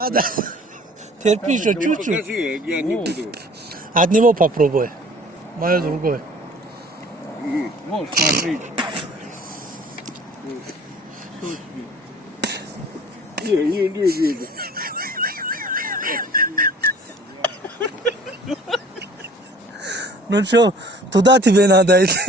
Надо. Терпи еще чуть-чуть. Покажи, я не буду. От него попробуй. Мое другое. Вот, смотри. Не. Ну что, туда тебе надо идти.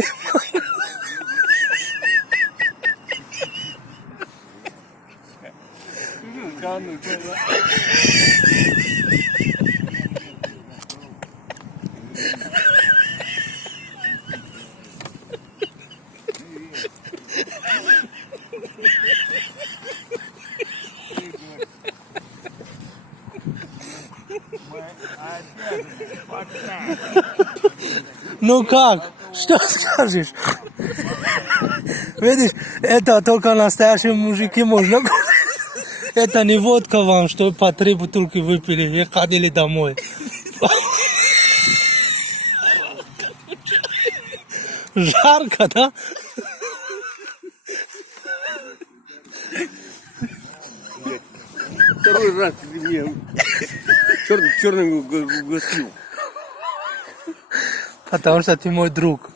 Ну как? Что скажешь? Видишь, это только настоящие мужики можно. Это не водка вам, что по 3 бутылки выпили и ходили домой. Жарко, да? Второй раз ты меня черным угостил. Потому что ты мой друг.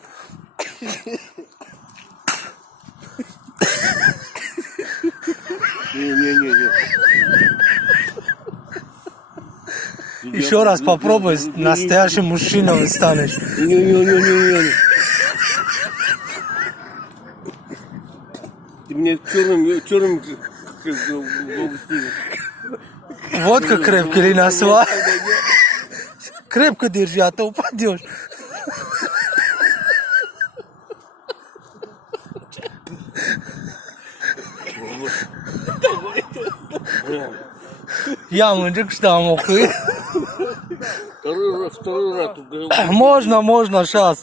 Не. Еще раз попробуй, настоящим мужчиной станешь. Не. Ты меня черным угостил. Водка крепкий или насва? Крепко держи, а то упадешь. Я мужик, что мог. Второй раз угостил. Можно, сейчас.